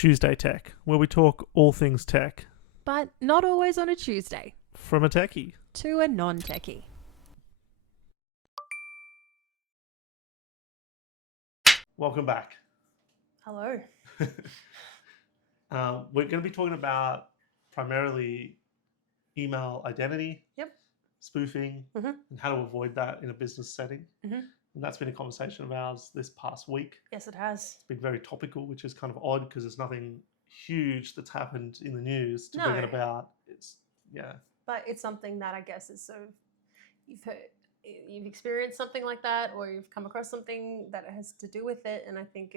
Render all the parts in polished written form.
Tuesday Tech, where we talk all things tech But not always on a Tuesday. from a techie. To a non-techy. Welcome back. Hello. We're going to be talking about primarily email identity, Yep. spoofing, Mhm. and how to avoid that in a business setting. Mhm. And that's been a conversation of ours this past week. Yes, it has. It's been very topical, which is kind of odd because there's nothing huge that's happened in the news to bring it No. about. It's, yeah. But it's something that I guess is sort of, you've experienced something like that, or you've come across something that has to do with it, and I think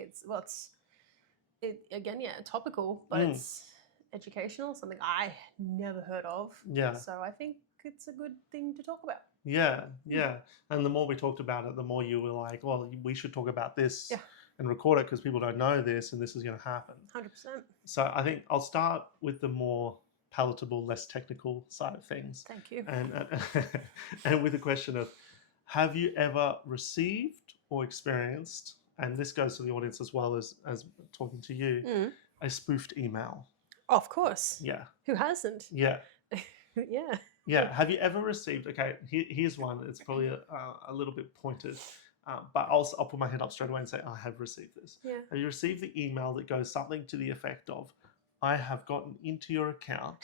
topical, but it's educational, something I never heard of. Yeah. So I think it's a good thing to talk about. Yeah. And the more we talked about it, the more you were like, well, we should talk about this Yeah. and record it because people don't know this and this is going to happen. 100%. So I think I'll start with the more palatable, less technical side of things. Thank you. And with the question of, have you ever received or experienced, and this goes to the audience as well as talking to you, a spoofed email? Of course. Yeah. Who hasn't? Yeah. Yeah. Yeah. Have you ever received? Okay, here's one. It's probably a little bit pointed, but I'll put my hand up straight away and say I have received this. Yeah. Have you received the email that goes something to the effect of, I have gotten into your account.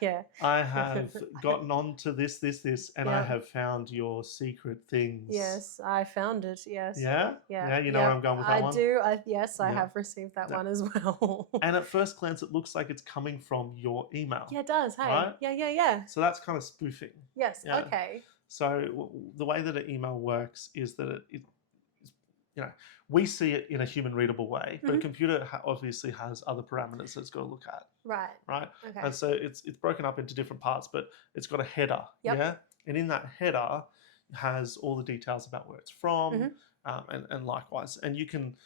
Yeah. I have gotten onto this, and I Yeah. have found your secret things. Yes, I found it. Yes. Yeah? Yeah. Yeah, you know where I'm going with that I one? do. Yes, I Yeah. have received that Yeah. one as well. And at first glance, it looks like it's coming from your email. Yeah, it does. Hey. Right? Yeah. So that's kind of spoofing. Yes. Yeah. Okay. So the way that an email works is that it we see it in a human readable way, but a computer obviously has other parameters that it's got to look at. Right. Okay. And so it's broken up into different parts, but it's got a header. Yep. Yeah. And in that header has all the details about where it's from, and likewise. And you can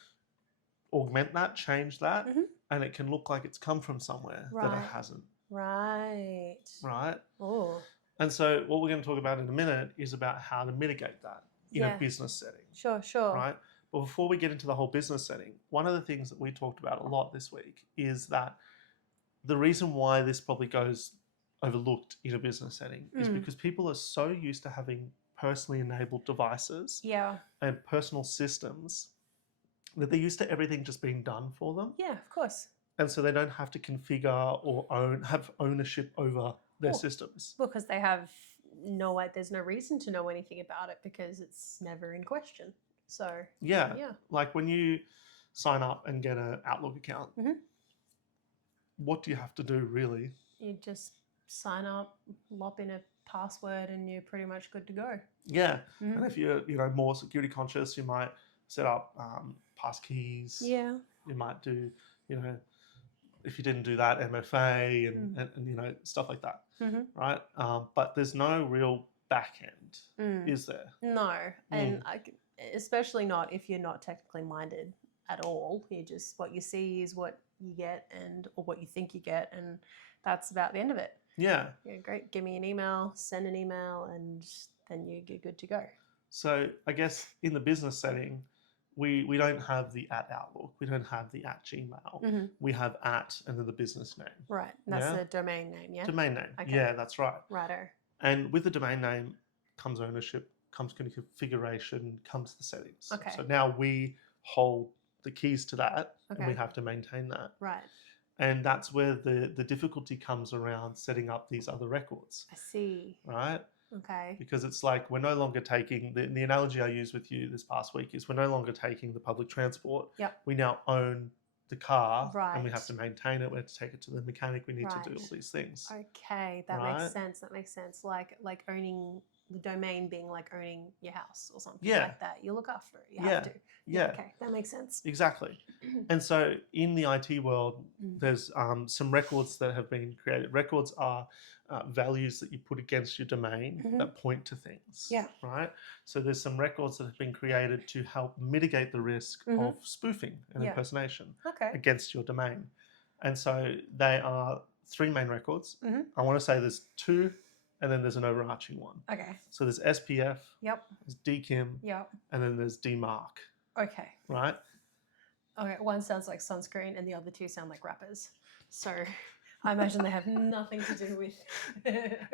augment that, change that, and it can look like it's come from somewhere that it hasn't. Right. Right. Oh. And so what we're going to talk about in a minute is about how to mitigate that in a business setting. Sure. Right. But before we get into the whole business setting, one of the things that we talked about a lot this week is that the reason why this probably goes overlooked in a business setting is because people are so used to having personally enabled devices and personal systems that they're used to everything just being done for them. Yeah, of course. And so they don't have to configure or have ownership over their systems. Because they have there's no reason to know anything about it because it's never in question. So yeah. Like when you sign up and get an Outlook account, what do you have to do really? You just sign up, lop in a password, and you're pretty much good to go. Yeah. And if you're more security conscious, you might set up pass keys. Yeah. You might do, if you didn't do that, MFA and stuff like that. Right. But there's no real back end, is there? No. And especially not if you're not technically minded at all. You just, what you see is what you get or what you think you get, and that's about the end of it. Yeah, great. Give me an email, send an email, and then you're good to go. So I guess in the business setting, we don't have the @Outlook, we don't have the @Gmail. We have and then the business name. Right. That's the domain name, yeah? Domain name. Okay. Yeah, that's right. Righto. And with the domain name comes ownership, comes configuration, comes the settings. Okay. So now we hold the keys to that, and we have to maintain that. Right. And that's where the difficulty comes around setting up these other records. I see. Right? Okay. Because it's like we're no longer taking, the analogy I used with you this past week is we're no longer taking the public transport. Yep. We now own the car, and we Right. have to maintain it. We have to take it to the mechanic. We need to do all these things. Okay, that makes sense. That makes sense. Like owning the domain being like owning your house or something like that. You look after it. You have to. Yeah. Okay, that makes sense. Exactly. And so in the IT world, there's some records that have been created. Records are values that you put against your domain that point to things. Yeah. Right? So there's some records that have been created to help mitigate the risk of spoofing and impersonation against your domain. And so they are 3 main records. I want to say there's 2, and then there's an overarching one. Okay. So there's SPF, Yep. there's DKIM, Yep. and then there's DMARC. Okay. Right? Okay, one sounds like sunscreen and the other two sound like wrappers. So I imagine they have nothing to do with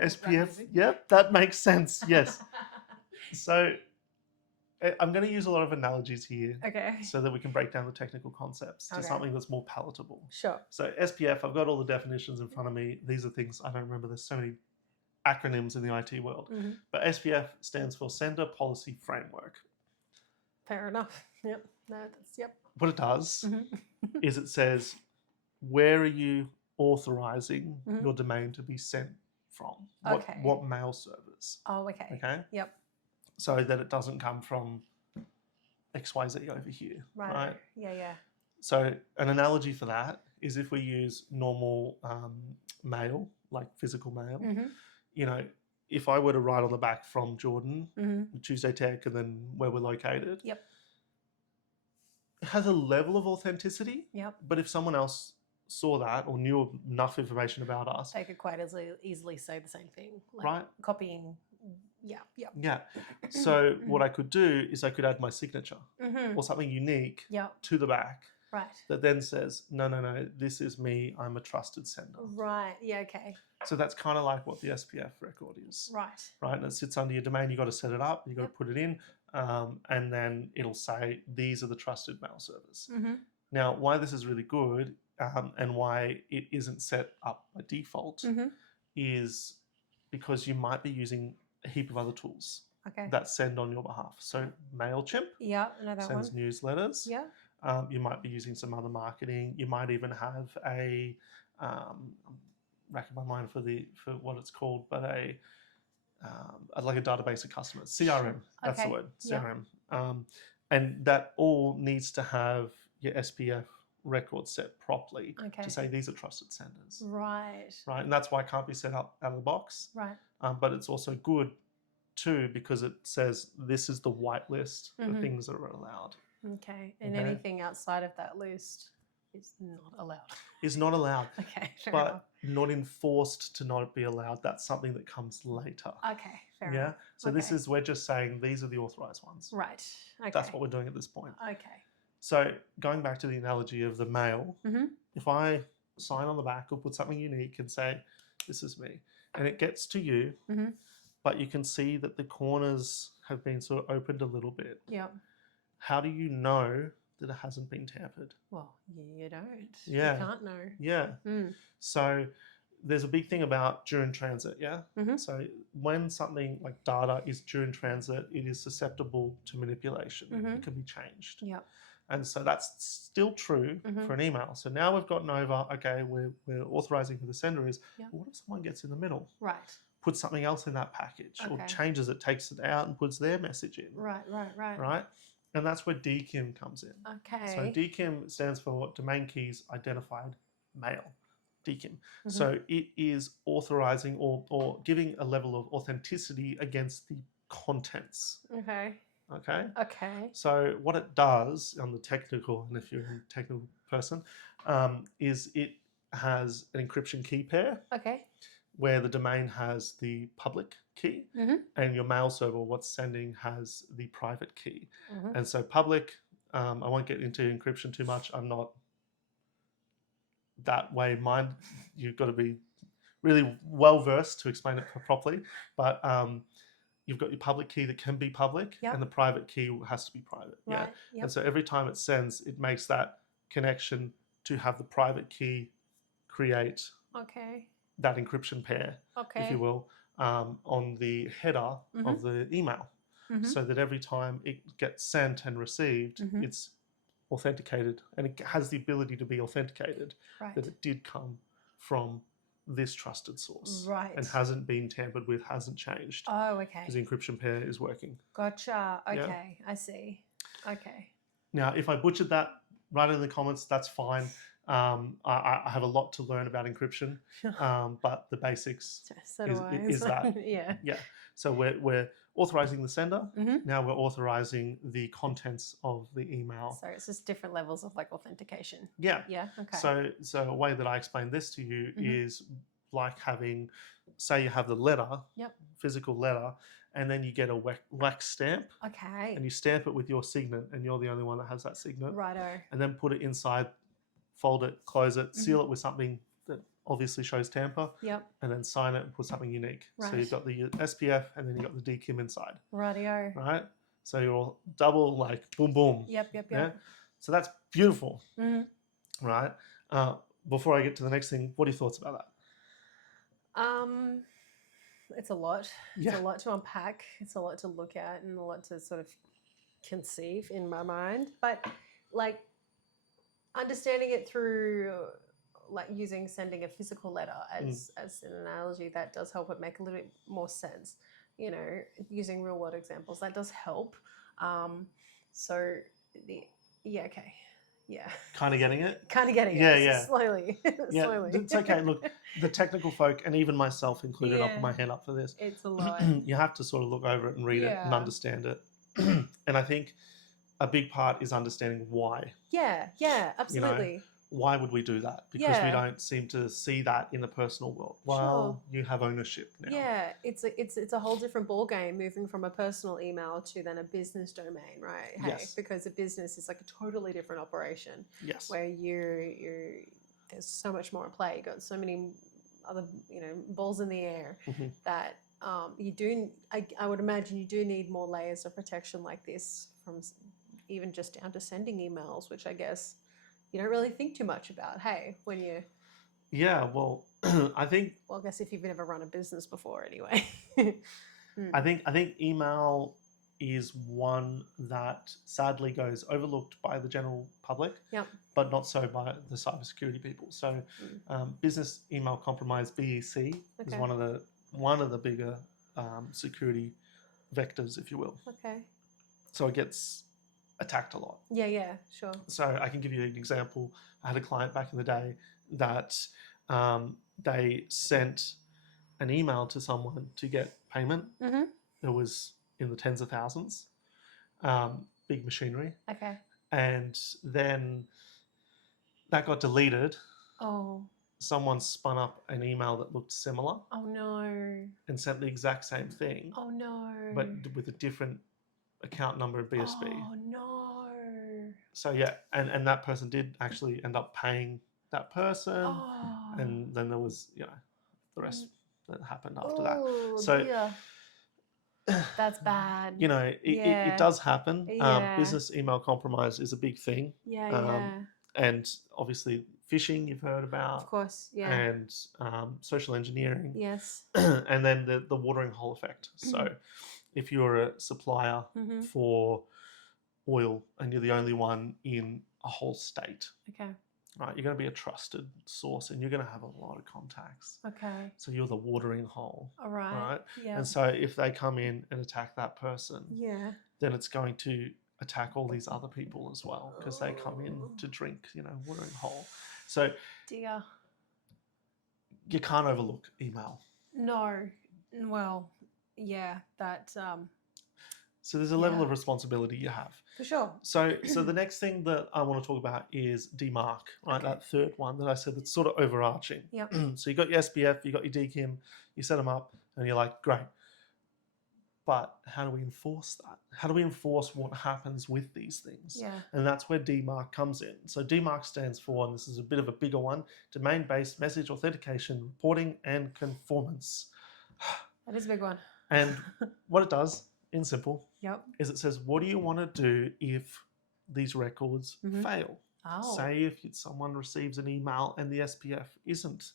SPF. Yep, that makes sense. Yes. So I'm going to use a lot of analogies here, okay, so that we can break down the technical concepts to something that's more palatable. Sure. So SPF, I've got all the definitions in front of me. These are things I don't remember. There's so many acronyms in the IT world. Mm-hmm. But SPF stands for Sender Policy Framework. Fair enough. Yep. No, that's yep. What it does Mm-hmm. is it says, where are you authorizing your domain to be sent from? What mail servers? Oh, okay. Okay. Yep. So that it doesn't come from XYZ over here. Right. Yeah. So an analogy for that is if we use normal mail, like physical mail, you know, if I were to write on the back from Jordan, Tuesday Tech, and then where we're located, Yep. it has a level of authenticity. Yep. But if someone else saw that or knew enough information about us, they could quite easily say the same thing. Like right. Copying. Yeah. So what I could do is I could add my signature or something unique to the back. Right. That then says, no, this is me. I'm a trusted sender. Right. Yeah. Okay. So that's kind of like what the SPF record is. Right. Right. And it sits under your domain. You've got to set it up. You've got to put it in. And then it'll say, these are the trusted mail servers. Now, why this is really good and why it isn't set up by default is because you might be using a heap of other tools that send on your behalf. So MailChimp sends newsletters. Yeah. You might be using some other marketing. You might even have a I'm racking my mind for what it's called, but like a database of customers, CRM. That's the word, CRM. And that all needs to have your SPF record set properly to say these are trusted senders. Right. Right, and that's why it can't be set up out of the box. Right. But it's also good too because it says this is the whitelist for things that are allowed. Okay, and anything outside of that list is not allowed. Is not allowed. Okay, fair but enough. not enforced to not be allowed. That's something that comes later. Okay, fair enough. So this is, we're just saying these are the authorized ones. Right. Okay. That's what we're doing at this point. Okay. So going back to the analogy of the mail, if I sign on the back or put something unique and say, this is me, and it gets to you, but you can see that the corners have been sort of opened a little bit. Yep. How do you know that it hasn't been tampered? Well, you don't. Yeah. You can't know. Yeah. So there's a big thing about during transit, So when something like data is during transit, it is susceptible to manipulation. It can be changed. Yep. And so that's still true for an email. So now we've gotten over, okay, we're authorizing who the sender is. But what if someone gets in the middle? Right. Puts something else in that package or changes it, takes it out and puts their message in. Right. And that's where DKIM comes in. Okay. So DKIM stands for Domain Keys Identified Mail. DKIM. So it is authorizing or giving a level of authenticity against the contents. Okay. So what it does on the technical, and if you're a technical person, is it has an encryption key pair. Where the domain has the public key and your mail server, what's sending, has the private key. And so public, I won't get into encryption too much. I'm not that way minded. You've got to be really well versed to explain it properly. But you've got your public key that can be public and the private key has to be private. Right. And so every time it sends, it makes that connection to have the private key create that encryption pair, if you will, on the header of the email. So that every time it gets sent and received, it's authenticated and it has the ability to be authenticated that it did come from this trusted source and hasn't been tampered with, hasn't changed. Because the encryption pair is working. Gotcha. Okay, I see. Okay. Now, if I butchered that, write it in the comments, that's fine. I have a lot to learn about encryption, but the basics is that. Yeah. So we're authorizing the sender. Now we're authorizing the contents of the email. So it's just different levels of like authentication. Yeah. Okay. So a way that I explain this to you is like having, say you have the letter, physical letter, and then you get a wax stamp, Okay. and you stamp it with your signet, and you're the only one that has that signet. Righto. And then put it inside, fold it, close it, seal it with something that obviously shows tamper. Yep. And then sign it and put something unique. Right. So you've got the SPF, and then you've got the DKIM inside. Rightio. Right? So you're double, like, boom, boom. Yep. Yeah? So that's beautiful. Mm-hmm. Right? Before I get to the next thing, what are your thoughts about that? It's a lot. Yeah. It's a lot to unpack. It's a lot to look at and a lot to sort of conceive in my mind. But like understanding it through like sending a physical letter as an analogy, that does help it make a little bit more sense. You know, using real world examples, that does help. Yeah. Kind of getting it? Kind of getting it. Yeah. Slowly. Yeah, Slowly. it's okay. Look, the technical folk, and even myself included, I'll put my hand up for this. It's a lot. You have to sort of look over it and read it and understand it. And I think a big part is understanding why. Yeah, absolutely. You know, why would we do that? Because we don't seem to see that in the personal world. Well, you have ownership now. Yeah, it's a whole different ball game moving from a personal email to then a business domain, right? Hey, Yes. Because a business is like a totally different operation. Yes. Where there's so much more at play. You've got so many other balls in the air that you do. I would imagine you do need more layers of protection like this, from even just down to sending emails, which I guess you don't really think too much about, hey, when you... Yeah, well, I think... Well, I guess if you've never run a business before anyway. I think email is one that sadly goes overlooked by the general public, but not so by the cybersecurity people. So business email compromise, BEC, is one of the bigger security vectors, if you will. Okay. So it gets attacked a lot. Yeah, sure. So I can give you an example. I had a client back in the day that they sent an email to someone to get payment. It was in the tens of thousands, big machinery. Okay. And then that got deleted. Oh. Someone spun up an email that looked similar. Oh no. And sent the exact same thing. Oh no. But with a different account number and BSB. Oh no. So yeah, and that person did actually end up paying that person, and then there was the rest that happened after that. So that's bad. It does happen. Business email compromise is a big thing. And obviously phishing you've heard about. Of course, yeah. And social engineering. Yes. And then the watering hole effect. So if you're a supplier for oil and you're the only one in a whole state, right, you're going to be a trusted source and you're going to have a lot of contacts. Okay. So you're the watering hole. All right. Right? Yeah. And so if they come in and attack that person, then it's going to attack all these other people as well, because they come in to drink, watering hole. So dear, you can't overlook email. No. Well, yeah, that so there's a level of responsibility you have. For sure. So the next thing that I want to talk about is DMARC, right? Okay. That third one that I said that's sort of overarching. Yep. So you got your SPF, you got your DKIM, you set them up, and you're like, great. But how do we enforce that? How do we enforce what happens with these things? Yeah. And that's where DMARC comes in. So DMARC stands for, and this is a bit of a bigger one, Domain-Based Message Authentication, Reporting and Conformance. That is a big one. And what it does, in simple, is it says, what do you want to do if these records fail? Oh. Say if someone receives an email and the SPF isn't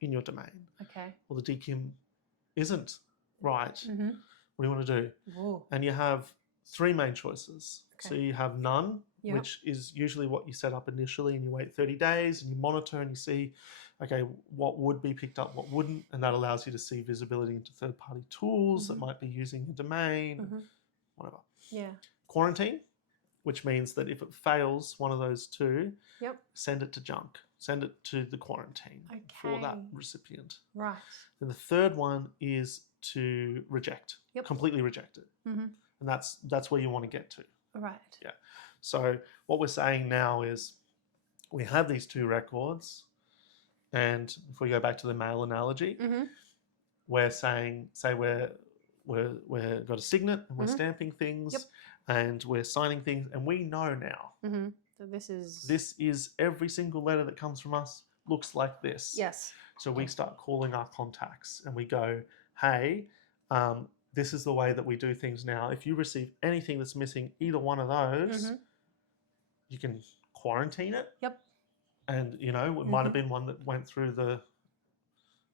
in your domain. Okay. Or the DKIM isn't right. What do you want to do? Ooh. And you have three main choices. Okay. So you have none, which is usually what you set up initially, and you wait 30 days and you monitor and you see, okay, what would be picked up, what wouldn't, and that allows you to see visibility into third-party tools that might be using your domain, whatever. Yeah. Quarantine, which means that if it fails one of those two, send it to junk. Send it to the quarantine for that recipient. Right. Then the third one is to reject, completely reject it. And that's where you want to get to. Right. Yeah. So what we're saying now is we have these two records, and if we go back to the mail analogy, we're saying, say we're we're got a signet and we're stamping things and we're signing things, and we know now. So this is every single letter that comes from us looks like this. Yes. So we start calling our contacts and we go, hey, this is the way that we do things now. If you receive anything that's missing either one of those, you can quarantine it. Yep. And, you know, it might have been one that went through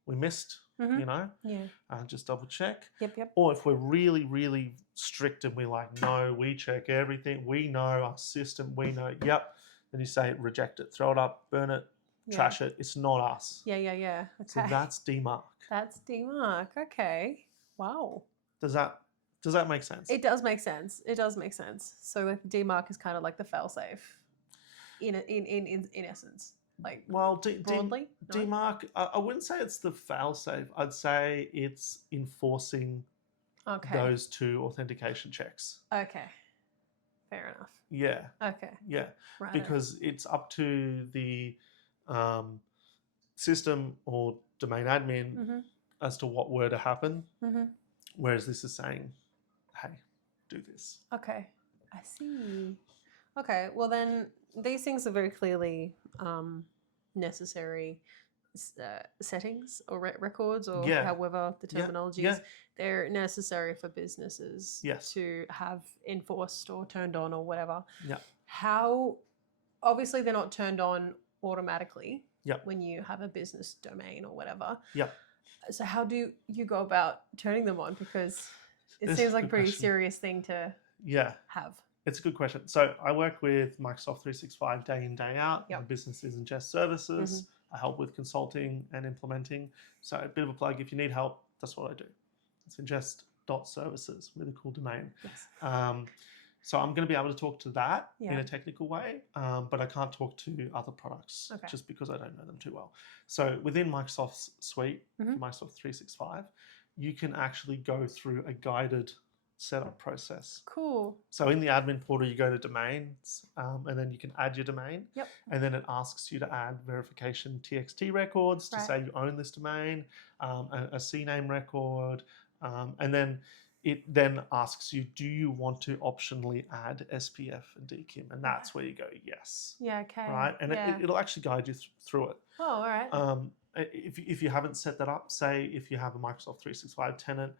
we missed, you know. Yeah. Just double check. Yep. Or if we're really, really strict and we're like, no, we check everything. We know our system. We know, yep. Then you say reject it, throw it up, burn it, trash it. It's not us. Yeah. Okay. So that's DMARC. That's DMARC. Okay. Wow. Does that make sense? It does make sense. So like DMARC is kind of like the failsafe, in essence. Like, well, broadly, DMARC, I wouldn't say it's the failsafe. I'd say it's enforcing those two authentication checks. Okay. Fair enough. Yeah. Okay. Yeah. Right. Because it's up to the system or domain admin as to what were to happen. Whereas this is saying, hey, do this. Okay. I see. Okay. Well, then these things are very clearly necessary settings or records, or however the terminology is. They're necessary for businesses to have enforced or turned on or whatever. Yeah. How, obviously they're not turned on automatically Yep. when you have a business domain or whatever. Yep. So how do you go about turning them on? Because it seems like a pretty serious thing to have. It's a good question. So I work with Microsoft 365 day in, day out. My business is ingest services. I help with consulting and implementing. So a bit of a plug, if you need help, that's what I do. It's ingest.services with a cool domain. Yes. So I'm going to be able to talk to that in a technical way, but I can't talk to other products just because I don't know them too well. So within Microsoft's suite, Microsoft 365, you can actually go through a guided setup process. Cool. So in the admin portal, you go to domains, and then you can add your domain. Yep. And then it asks you to add verification TXT records to say you own this domain, a CNAME record, and then it then asks you, do you want to optionally add SPF and DKIM? And that's where you go, yes. Yeah, okay. Right? And it'll actually guide you through it. Oh, all right. If you haven't set that up, say if you have a Microsoft 365 tenant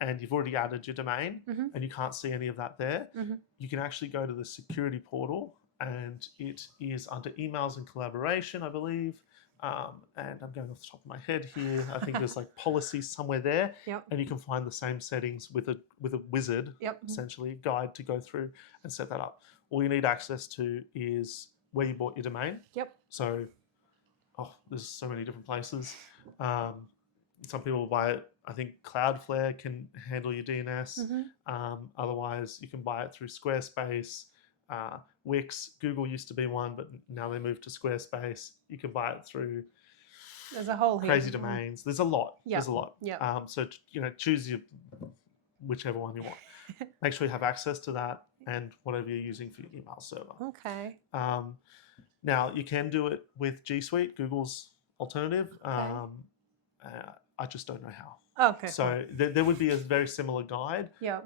and you've already added your domain and you can't see any of that there, you can actually go to the security portal, and it is under emails and collaboration, I believe. And I'm going off the top of my head here. I think there's like policies somewhere there, and you can find the same settings with a wizard, essentially a guide to go through and set that up. All you need access to is where you bought your domain. So, there's so many different places. Some people buy it. I think Cloudflare can handle your DNS. Otherwise, you can buy it through Squarespace. Wix, Google used to be one, but now they moved to Squarespace. You can buy it through. There's a whole crazy domains. There's a lot. There's a lot. So choose whichever one you want. Make sure you have access to that and whatever you're using for your email server. Okay. Now you can do it with G Suite, Google's alternative. I just don't know how. Okay. So there would be a very similar guide. Yeah.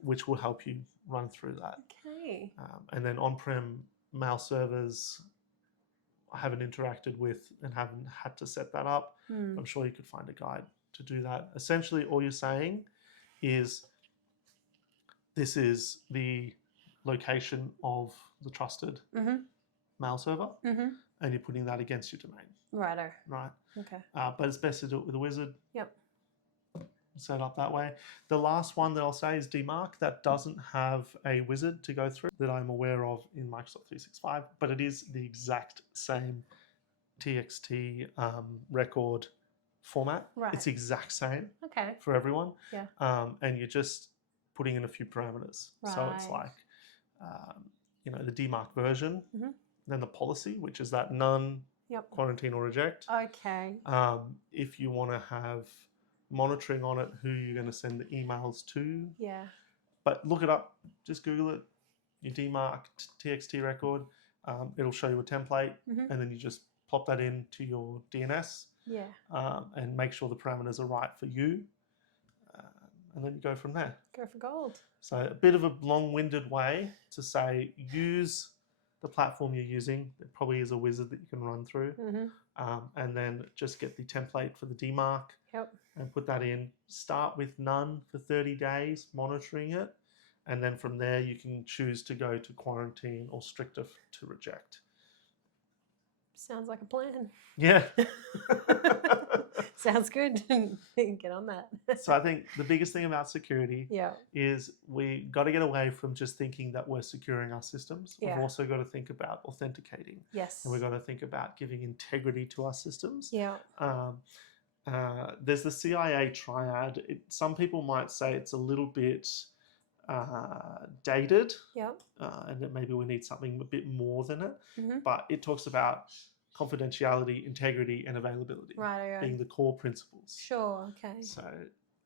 Which will help you run through that. Okay. And then on-prem mail servers, I haven't interacted with and haven't had to set that up. I'm sure you could find a guide to do that. Essentially, all you're saying is this is the location of the trusted mail server, and you're putting that against your domain. Righto. Right. Okay. But it's best to do it with a wizard. Yep. Set up that way. The last one that I'll say is DMARC. That doesn't have a wizard to go through that I'm aware of in Microsoft 365, but it is the exact same TXT record format. Right. It's the exact same for everyone. Yeah. And you're just putting in a few parameters. Right. So it's like, the DMARC version, then the policy, which is that none, quarantine or reject. Okay. If you want to have monitoring on it, who you're going to send the emails to. Yeah. But look it up. Just Google it. Your DMARC TXT record. It'll show you a template, and then you just plop that into your DNS. Yeah. And make sure the parameters are right for you. and then you go from there. Go for gold. So a bit of a long-winded way to say use the platform you're using. There probably is a wizard that you can run through, and then just get the template for the DMARC and put that in. Start with none for 30 days, monitoring it, and then from there you can choose to go to quarantine or stricter to reject. Sounds like a plan. Yeah. Sounds good. Get on that. So I think the biggest thing about security is we got to get away from just thinking that we're securing our systems. We've also got to think about authenticating. Yes. And we've got to think about giving integrity to our systems. Yeah. There's the CIA triad. Some people might say it's a little bit dated. Yeah. And that maybe we need something a bit more than it. But it talks about confidentiality, integrity, and availability being the core principles. Sure, okay. So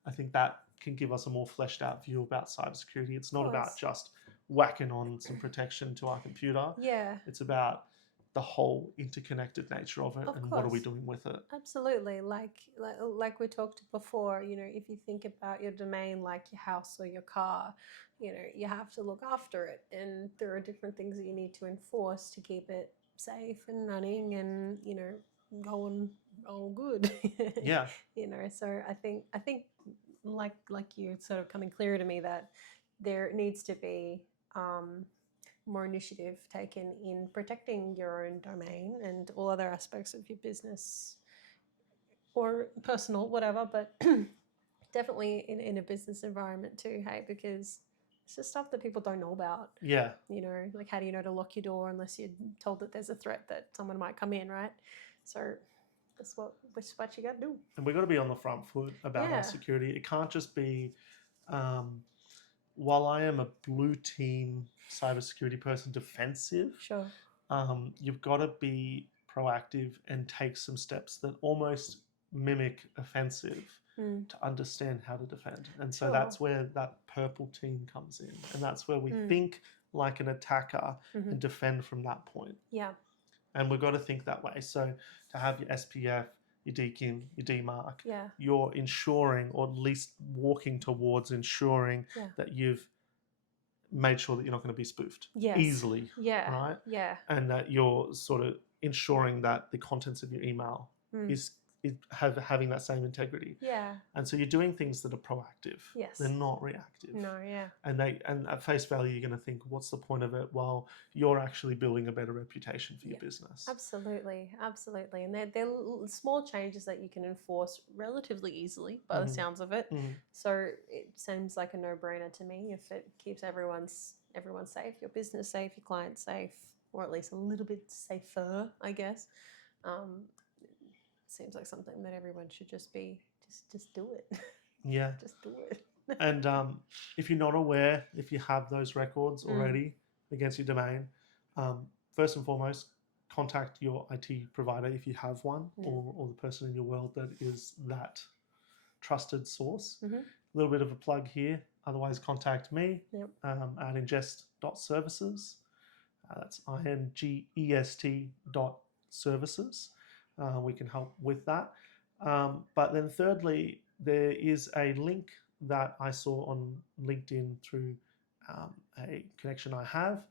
I think that can give us a more fleshed out view about cybersecurity. It's not about just whacking on some protection to our computer. Yeah. It's about the whole interconnected nature of it and what are we doing with it. Absolutely. Like we talked before, you know, if you think about your domain like your house or your car, you know, you have to look after it, and there are different things that you need to enforce to keep it safe and running and, you know, going all good. Yeah. You know, so I think like you sort of coming clearer to me that there needs to be more initiative taken in protecting your own domain and all other aspects of your business or personal, whatever, but definitely in a business environment too, hey, because it's just stuff that people don't know about. Yeah. You know, like how do you know to lock your door unless you're told that there's a threat that someone might come in, right? So that's what you got to do. And we've got to be on the front foot about our security. It can't just be, while I am a blue team cybersecurity person, defensive. Sure. You've got to be proactive and take some steps that almost mimic offensive to understand how to defend. And so that's where that purple team comes in. And that's where we think like an attacker and defend from that point. Yeah. And we've got to think that way. So to have your SPF, your DKIM, your DMARC, you're ensuring, or at least walking towards ensuring that you've made sure that you're not going to be spoofed easily. Yeah. Right? Yeah. And that you're sort of ensuring that the contents of your email is having that same integrity. Yeah. And so you're doing things that are proactive. Yes. They're not reactive. No, yeah. And at face value, you're going to think, what's the point of it? Well, you're actually building a better reputation for your business. Absolutely. Absolutely. And they're small changes that you can enforce relatively easily by the sounds of it. So it seems like a no-brainer to me if it keeps everyone safe, your business safe, your clients safe, or at least a little bit safer, I guess. Seems like something that everyone should just do it. Yeah. Just do it. And if you're not aware, if you have those records already against your domain, first and foremost, contact your IT provider if you have one, or the person in your world that is that trusted source. A little bit of a plug here. Otherwise, contact me at ingest.services. That's ingest.services. We can help with that. But then thirdly, there is a link that I saw on LinkedIn through a connection I have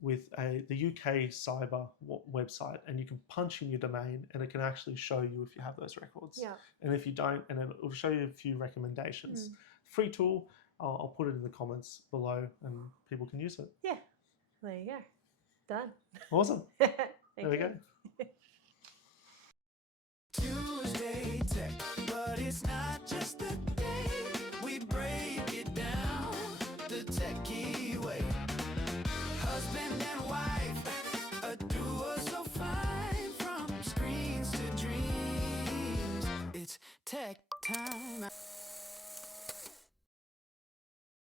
with the UK cyber website, and you can punch in your domain and it can actually show you if you have those records. Yeah. And if you don't, and it'll show you a few recommendations. Free tool. I'll put it in the comments below and people can use it. Yeah. There you go. Done. Awesome. There we go. Tuesday Tech, but it's not just a day. We break it down the techie way. Husband and wife, a duo so fine, from screens to dreams. It's tech time.